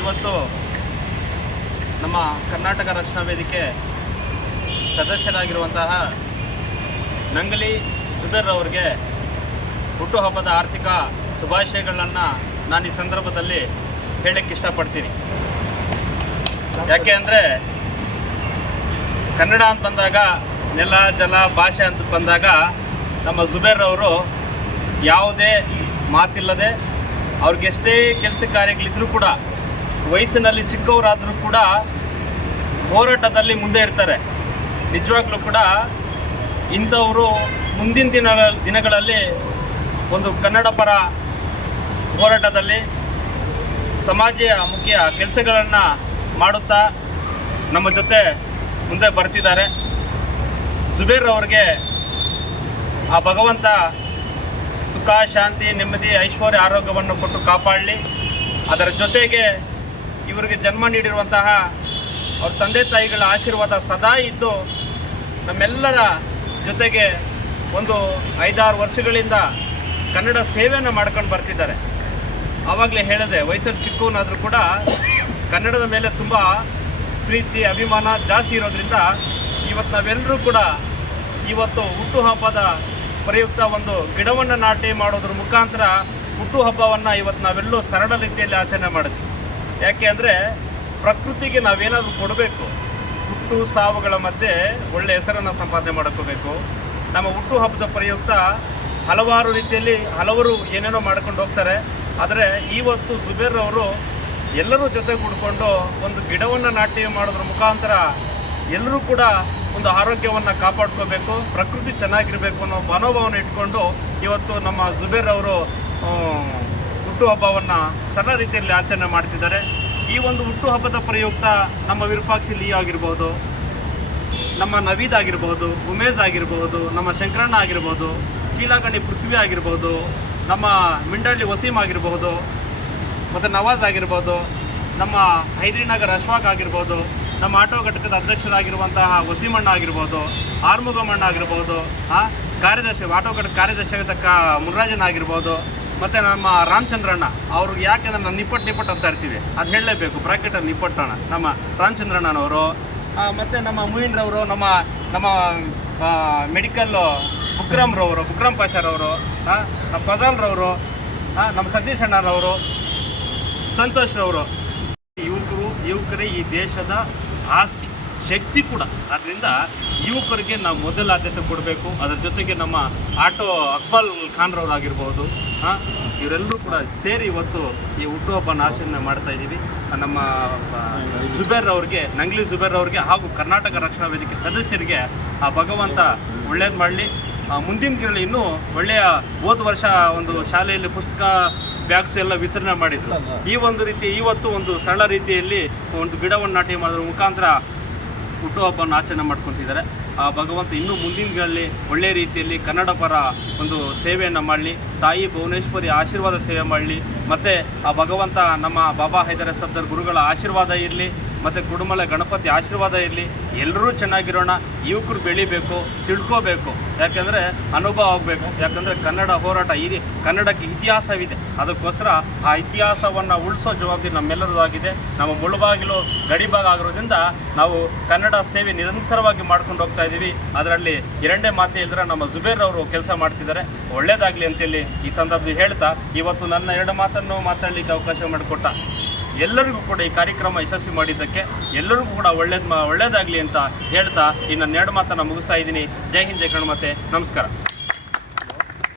ಇವತ್ತು ನಮ್ಮ ಕರ್ನಾಟಕ ರಕ್ಷಣಾ ವೇದಿಕೆ ಸದಸ್ಯರಾಗಿರುವಂತಹ ನಂಗಲಿ ಜುಬೇರ್ ಅವರಿಗೆ ಹುಟ್ಟುಹಬ್ಬದ ಆರ್ಥಿಕ ಶುಭಾಶಯಗಳನ್ನು ನಾನು ಈ ಸಂದರ್ಭದಲ್ಲಿ ಹೇಳಕ್ಕೆ ಇಷ್ಟಪಡ್ತೀನಿ. ಯಾಕೆ ಅಂದರೆ ಕನ್ನಡ ಅಂತ ಬಂದಾಗ, ನೆಲ, ಜಲ, ಭಾಷೆ ಅಂತ ಬಂದಾಗ ನಮ್ಮ ಜುಬೇರ್ ಅವರು ಯಾವುದೇ ಮಾತಿಲ್ಲದೆ ಅವ್ರಿಗೆಷ್ಟೇ ಕೆಲಸ ಕಾರ್ಯಗಳಿದ್ರೂ ಕೂಡ ವಯಸ್ಸಿನಲ್ಲಿ ಚಿಕ್ಕವರಾದರೂ ಕೂಡ ಹೋರಾಟದಲ್ಲಿ ಮುಂದೆ ಇರ್ತಾರೆ. ನಿಜವಾಗ್ಲೂ ಕೂಡ ಇಂಥವರು ಮುಂದಿನ ದಿನ, ದಿನಗಳಲ್ಲಿ ಒಂದು ಕನ್ನಡ ಪರ ಹೋರಾಟದಲ್ಲಿ ಸಮಾಜ ಮುಖ್ಯ ಕೆಲಸಗಳನ್ನು ಮಾಡುತ್ತಾ ನಮ್ಮ ಜೊತೆ ಮುಂದೆ ಬರ್ತಿದ್ದಾರೆ. ಜುಬೇರ್ ಅವ್ರಿಗೆ ಆ ಭಗವಂತ ಸುಖ, ಶಾಂತಿ, ನೆಮ್ಮದಿ, ಐಶ್ವರ್ಯ, ಆರೋಗ್ಯವನ್ನು ಕೊಟ್ಟು ಕಾಪಾಡಲಿ. ಅದರ ಜೊತೆಗೆ ಇವರಿಗೆ ಜನ್ಮ ನೀಡಿರುವಂತಹ ಅವ್ರ ತಂದೆ ತಾಯಿಗಳ ಆಶೀರ್ವಾದ ಸದಾ ಇದ್ದು ನಮ್ಮೆಲ್ಲರ ಜೊತೆಗೆ ಒಂದು ಐದಾರು ವರ್ಷಗಳಿಂದ ಕನ್ನಡ ಸೇವೆಯನ್ನು ಮಾಡ್ಕೊಂಡು ಬರ್ತಿದ್ದಾರೆ. ಆವಾಗಲೇ ಹೇಳಿದೆ ವಯಸ್ಸಲ್ಲಿ ಚಿಕ್ಕವನಾದರೂ ಕೂಡ ಕನ್ನಡದ ಮೇಲೆ ತುಂಬ ಪ್ರೀತಿ, ಅಭಿಮಾನ ಜಾಸ್ತಿ ಇರೋದ್ರಿಂದ ಇವತ್ತು ನಾವೆಲ್ಲರೂ ಕೂಡ ಇವತ್ತು ಹುಟ್ಟುಹಬ್ಬದ ಪ್ರಯುಕ್ತ ಒಂದು ಗಿಡವನ್ನು ನಾಟಿ ಮಾಡೋದ್ರ ಮುಖಾಂತರ ಹುಟ್ಟುಹಬ್ಬವನ್ನು ಇವತ್ತು ನಾವೆಲ್ಲೂ ಸರಳ ರೀತಿಯಲ್ಲಿ ಆಚರಣೆ ಮಾಡಿದ್ವಿ. ಯಾಕೆ ಅಂದರೆ ಪ್ರಕೃತಿಗೆ ನಾವೇನಾದರೂ ಕೊಡಬೇಕು, ಹುಟ್ಟು ಸಾವುಗಳ ಮಧ್ಯೆ ಒಳ್ಳೆ ಹೆಸರನ್ನು ಸಂಪಾದನೆ ಮಾಡ್ಕೋಬೇಕು. ನಮ್ಮ ಹುಟ್ಟು ಹಬ್ಬದ ಪ್ರಯುಕ್ತ ಹಲವಾರು ರೀತಿಯಲ್ಲಿ ಹಲವರು ಏನೇನೋ ಮಾಡ್ಕೊಂಡು ಹೋಗ್ತಾರೆ. ಆದರೆ ಇವತ್ತು ಜುಬೇರ್ ಅವರು ಎಲ್ಲರೂ ಜೊತೆ ಕೂಡಿಕೊಂಡು ಒಂದು ಗಿಡವನ್ನು ನಾಟಿ ಮಾಡೋದ್ರ ಮುಖಾಂತರ ಎಲ್ಲರೂ ಕೂಡ ಒಂದು ಆರೋಗ್ಯವನ್ನು ಕಾಪಾಡ್ಕೋಬೇಕು, ಪ್ರಕೃತಿ ಚೆನ್ನಾಗಿರಬೇಕು ಅನ್ನೋ ಮನೋಭಾವನೆ ಇಟ್ಕೊಂಡು ಇವತ್ತು ನಮ್ಮ ಜುಬೇರ್ ಅವರು ಹುಟ್ಟುಹಬ್ಬವನ್ನು ಸರಳ ರೀತಿಯಲ್ಲಿ ಆಚರಣೆ ಮಾಡ್ತಿದ್ದಾರೆ. ಈ ಒಂದು ಹುಟ್ಟುಹಬ್ಬದ ಪ್ರಯುಕ್ತ ನಮ್ಮ ವಿರೂಪಾಕ್ಷಿ ಲೀ ಆಗಿರ್ಬೋದು, ನಮ್ಮ ನವೀದ್ ಆಗಿರ್ಬೋದು, ಉಮೇಶ್ ಆಗಿರ್ಬೋದು, ನಮ್ಮ ಶಂಕರಣ್ಣ ಆಗಿರ್ಬೋದು ಕೀಲಾಗಣಿ ಪೃಥ್ವಿ ಆಗಿರ್ಬೋದು, ನಮ್ಮ ಮಿಂಡಳ್ಳಿ ವಸೀಮ್ ಆಗಿರ್ಬೋದು, ಮತ್ತು ನವಾಜ್ ಆಗಿರ್ಬೋದು, ನಮ್ಮ ಹೈದ್ರಿನಗರ್ ಅಶ್ವಾಕ್ ಆಗಿರ್ಬೋದು, ನಮ್ಮ ಆಟೋ ಘಟಕದ ಅಧ್ಯಕ್ಷರಾಗಿರುವಂತಹ ವಸೀಮಣ್ಣ ಆಗಿರ್ಬೋದು, ಆರ್ಮುಗಮಣ್ಣ ಆಗಿರ್ಬೋದು ಕಾರ್ಯದರ್ಶಿ, ಆಟೋ ಘಟಕ ಕಾರ್ಯದರ್ಶಿ ಆಗತಕ್ಕ ಮುನ್ರಾಜನ್ ಆಗಿರ್ಬೋದು ಮತ್ತು ನಮ್ಮ ರಾಮಚಂದ್ರಣ್ಣ, ಅವ್ರಿಗೆ ಯಾಕೆ ನಾನು ನಿಪ್ಪಟ್ಟು ನಿಪ್ಪಟ್ಟು ಅಂತ ಇರ್ತೀವಿ ಅದು ಹೇಳಲೇಬೇಕು ಬ್ರಾಕೆಟಲ್ಲಿ ನಿಪ್ಪಟ್ಟಣ್ಣ ನಮ್ಮ ರಾಮಚಂದ್ರಣ್ಣನವರು ಮತ್ತು ನಮ್ಮ ಮುಯಿನ್ರವರು ನಮ್ಮ ನಮ್ಮ ಮೆಡಿಕಲ್ ಬುಕ್ರಮ್ರವರು, ಬುಕ್ರಮ್ ಪಾಷಾರವರು ನಮ್ಮ ಫಜಲ್ರವರು ನಮ್ಮ ಸತೀಶ್ ಅಣ್ಣರವರು ಸಂತೋಷ್ ರವರು ಯುವಕರು, ಯುವಕರೇ ಈ ದೇಶದ ಆಸ್ತಿ, ಶಕ್ತಿ ಕೂಡ. ಅದರಿಂದ ಯುವಕರಿಗೆ ನಾವು ಮೊದಲ ಆದ್ಯತೆ ಕೊಡಬೇಕು. ಅದರ ಜೊತೆಗೆ ನಮ್ಮ ಆಟೋ ಅಕ್ಬಲ್ ಖಾನ್ರವ್ರು ಆಗಿರ್ಬೋದು, ಹಾಂ, ಇವರೆಲ್ಲರೂ ಕೂಡ ಸೇರಿ ಇವತ್ತು ಈ ಹುಟ್ಟುಹಬ್ಬನ ಆಚರಣೆ ಮಾಡ್ತಾ ಇದ್ದೀವಿ. ನಮ್ಮ ಜುಬೇರ್ ಅವ್ರಿಗೆ, ನಂಗ್ಲಿ ಜುಬೇರ್ ಅವ್ರಿಗೆ ಹಾಗೂ ಕರ್ನಾಟಕ ರಕ್ಷಣಾ ವೇದಿಕೆ ಸದಸ್ಯರಿಗೆ ಆ ಭಗವಂತ ಒಳ್ಳೇದು ಮಾಡಲಿ. ಮುಂದಿನ ದಿನಗಳಲ್ಲಿ ಇನ್ನೂ ಒಳ್ಳೆಯ ಹೋದ ವರ್ಷ ಒಂದು ಶಾಲೆಯಲ್ಲಿ ಪುಸ್ತಕ, ಬ್ಯಾಗ್ಸ್ ಎಲ್ಲ ವಿತರಣೆ ಮಾಡಿದ್ರು. ಈ ಒಂದು ರೀತಿ, ಇವತ್ತು ಒಂದು ಸರಳ ರೀತಿಯಲ್ಲಿ ಒಂದು ಗಿಡವನ್ನು ನಾಟಿ ಮಾಡೋದ್ರ. ಮುಖಾಂತರ ಹುಟ್ಟುಹಬ್ಬವನ್ನು ಆಚರಣೆ ಮಾಡ್ಕೊತಿದ್ದಾರೆ. ಆ, ಭಗವಂತ ಇನ್ನೂ ಮುಂದಿನಗಳಲ್ಲಿ ದಿನಗಳಲ್ಲಿ ಒಳ್ಳೆಯ ರೀತಿಯಲ್ಲಿ ಕನ್ನಡ ಪರ ಒಂದು ಸೇವೆಯನ್ನು ಮಾಡಲಿ, ತಾಯಿ ಭುವನೇಶ್ವರಿ ಆಶೀರ್ವಾದ ಸೇವೆ ಮಾಡಲಿ, ಮತ್ತು ಆ ಭಗವಂತ ನಮ್ಮ ಬಾಬಾ ಹೈದರ ಸಬ್ದರ್ ಗುರುಗಳ ಆಶೀರ್ವಾದ ಇರಲಿ ಮತ್ತು ಕುಡುಮಲ ಗಣಪತಿ ಆಶೀರ್ವಾದ ಇರಲಿ ಎಲ್ಲರೂ ಚೆನ್ನಾಗಿರೋಣ, ಯುವಕರು ಬೆಳಿಬೇಕು, ತಿಳ್ಕೋಬೇಕು. ಯಾಕೆಂದರೆ ಅನುಭವ ಆಗಬೇಕು. ಯಾಕಂದರೆ ಕನ್ನಡ ಹೋರಾಟ ಇದೆ, ಕನ್ನಡಕ್ಕೆ ಇತಿಹಾಸವಿದೆ. ಅದಕ್ಕೋಸ್ಕರ ಆ ಇತಿಹಾಸವನ್ನು ಉಳಿಸೋ ಜವಾಬ್ದಾರಿ ನಮ್ಮೆಲ್ಲರದಾಗಿದೆ. ನಮ್ಮ ಮುಳುಬಾಗಿಲು ಗಡಿಭಾಗ ಆಗಿರೋದ್ರಿಂದ ನಾವು ಕನ್ನಡ ಸೇವೆ ನಿರಂತರವಾಗಿ ಮಾಡ್ಕೊಂಡು ಹೋಗ್ತಾ ಇದ್ದೀವಿ ಅದರಲ್ಲಿ ಎರಡನೇ ಮಾತೆ ಇಲ್ದ್ರೆ ನಮ್ಮ ಜುಬೇರ್ ಅವರು ಕೆಲಸ ಮಾಡ್ತಿದ್ದಾರೆ. ಒಳ್ಳೇದಾಗಲಿ ಅಂತೇಳಿ ಈ ಸಂದರ್ಭದಲ್ಲಿ ಹೇಳ್ತಾ, ಇವತ್ತು ನನ್ನ ಎರಡು ಮಾತನ್ನು ಮಾತಾಡಲಿಕ್ಕೆ ಅವಕಾಶ ಮಾಡಿಕೊಟ್ಟ. ಎಲ್ಲರಿಗೂ ಕೂಡ ಈ ಕಾರ್ಯಕ್ರಮ ಯಶಸ್ವಿ ಮಾಡಿದ್ದಕ್ಕೆ ಎಲ್ಲರಿಗೂ ಕೂಡ ಒಳ್ಳೇದು ಒಳ್ಳೇದಾಗಲಿ ಅಂತ ಹೇಳ್ತಾ ಈ ನನ್ನ ಎರಡು ಮಾತನ್ನು ಮುಗಿಸ್ತಾ ಇದ್ದೀನಿ. ಜೈ ಹಿಂದ್, ಜೈ ಕಣ್ಮತೆ ನಮಸ್ಕಾರ.